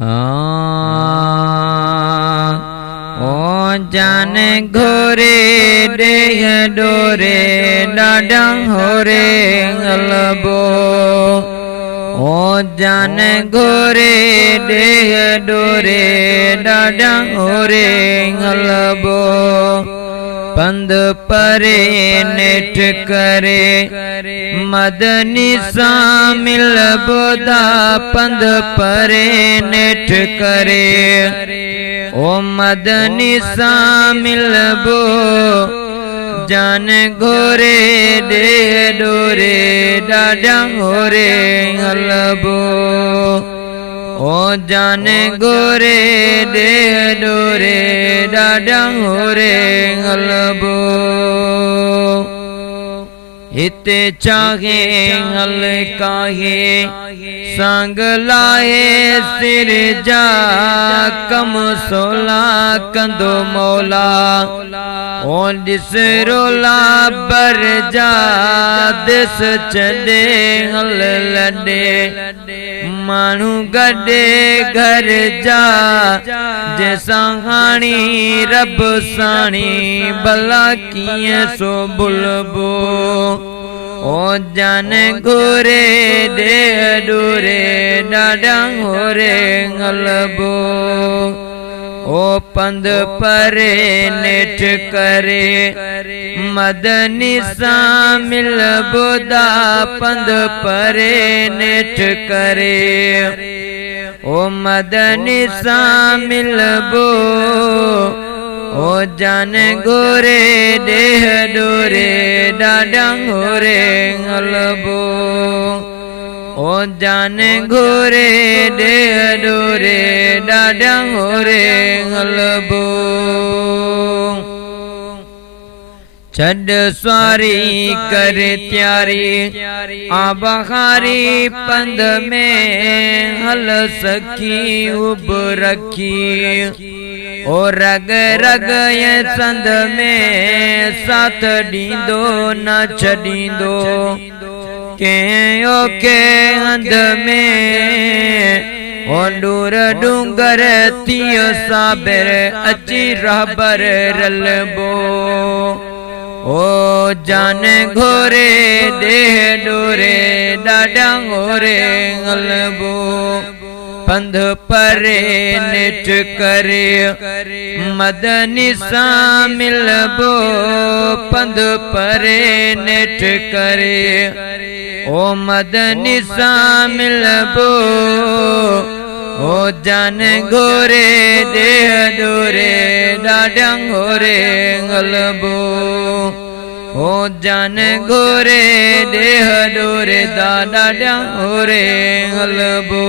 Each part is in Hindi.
ओ जान घोरे देह डोरे डाडंग होरे गलबो ओ जान घोरे देह डोरे डाडंग होरे गलबो पंध परे नेठ करे मदनी सामिल बोधा पंध परे नेठ करे ओ मदनी सामिल बो जान घोरे देह डोरे डाडंग होरे गलबो ओ जान घोरे देह डोरे डाडंग होरे गलबो हिते चाहे गल काहे संग लाए सिर जा कम सोला कंदो मौला ओ दिस रोला बर जा दिस चडे गल लडे मानू गडे घर जा जैसा हानी रब साणी भला किए सो बुलबो ओ जान घोरे देह डोरे डाडंग होरे गलबो ओ पंध परे नेठ करे मदनी सामिल बोधा पंध परे नेठ करे ओ मदनी सामिल बो ओ जान घोरे देह डोरे डाडंग होरे गलबो ओ जान घोरे देह डोरे डाडंग होरे गलबो छड स्वारी कर त्यारी आबहारी पंध में हल सखी उब रखी ओ रग रग ये संद में साथ डींदो न छडींदो के ओ के अंध में ओ दूर डूंगर तियो साबिर अची रहबर रलबो ओ जान घोरे देह डोरे डाडंग होरे गलबो पंध परे नेठ करे मदनी सामिल बो पंध परे नेठ करे ओ मदनी सामिल बो ओ जान घोरे देह डोरे डाडंग होरे गलबो ओ जान घोरे देह डोरे डाडंग होरे गलबो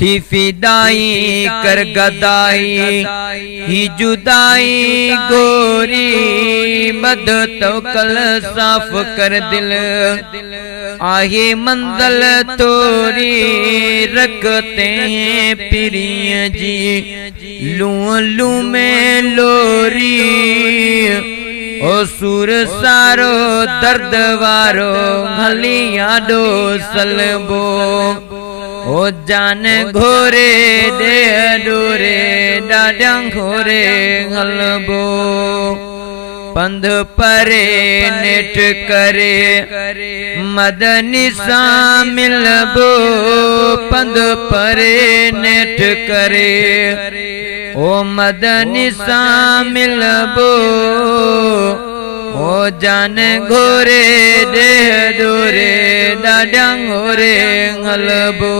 थी फिदाई कर गदाई ही जुदाई गोरी मद तवकल साफ कर दिल आहे मंजल तोरी रखते हैं पिरिय जी लू लू में लोरी ओ सुर सारो दर्द वारो हलिया डो सलबो ओ जान घोरे देह डोरे डाडंग होरे गलबो पंध परे नेठ करे मदनी सामिल बो पंध परे नेठ करे ओ मदनी सामिल बो ओ जान घोरे देह डोरे डाडंग होरे गलबो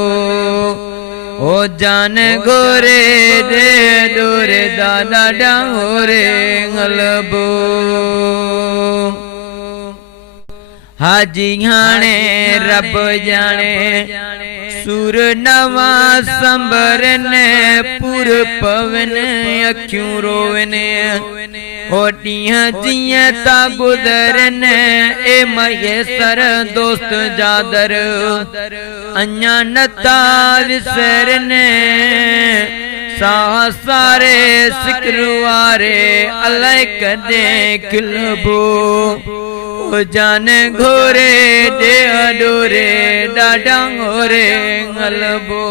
ओ जान घोरे देह डोरे डाडंग होरे गलबो हाजी हाणे रब जाने सुर नवा संभरन पुर पवन अखियूं रोवन ओटियां जियां ता गुजरन ए मयसर दोस्त जादर अन्या नता विसरन साह सारे सिकरवारे अलय कदे खिलबो ओ जान घोरे दे अडोरे डाडंगोरे गलबो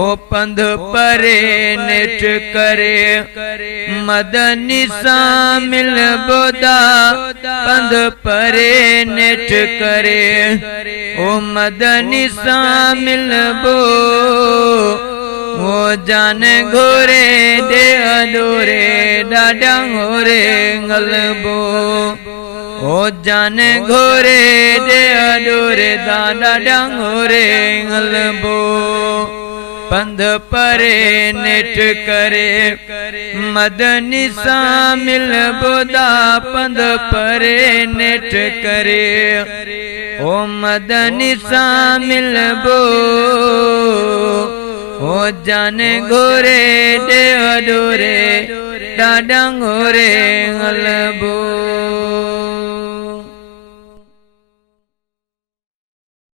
ओ पंध परे नेठ करे मदनी सामिल बोदा पंध परे नेठ करे ओ मदनी सामिल बो ओ जान घोरे दे अडोरे डाडंगोरे गलबो ओ जान घोरे दे अडोरे डाडंगोरे गलबो पंध परे नेठ करे मदनी सामिल बोदा पंध परे नेठ करे ओ मदनी सामिल बो ओ जान घोरे दे अडोरे डाडंगोरे गलबो।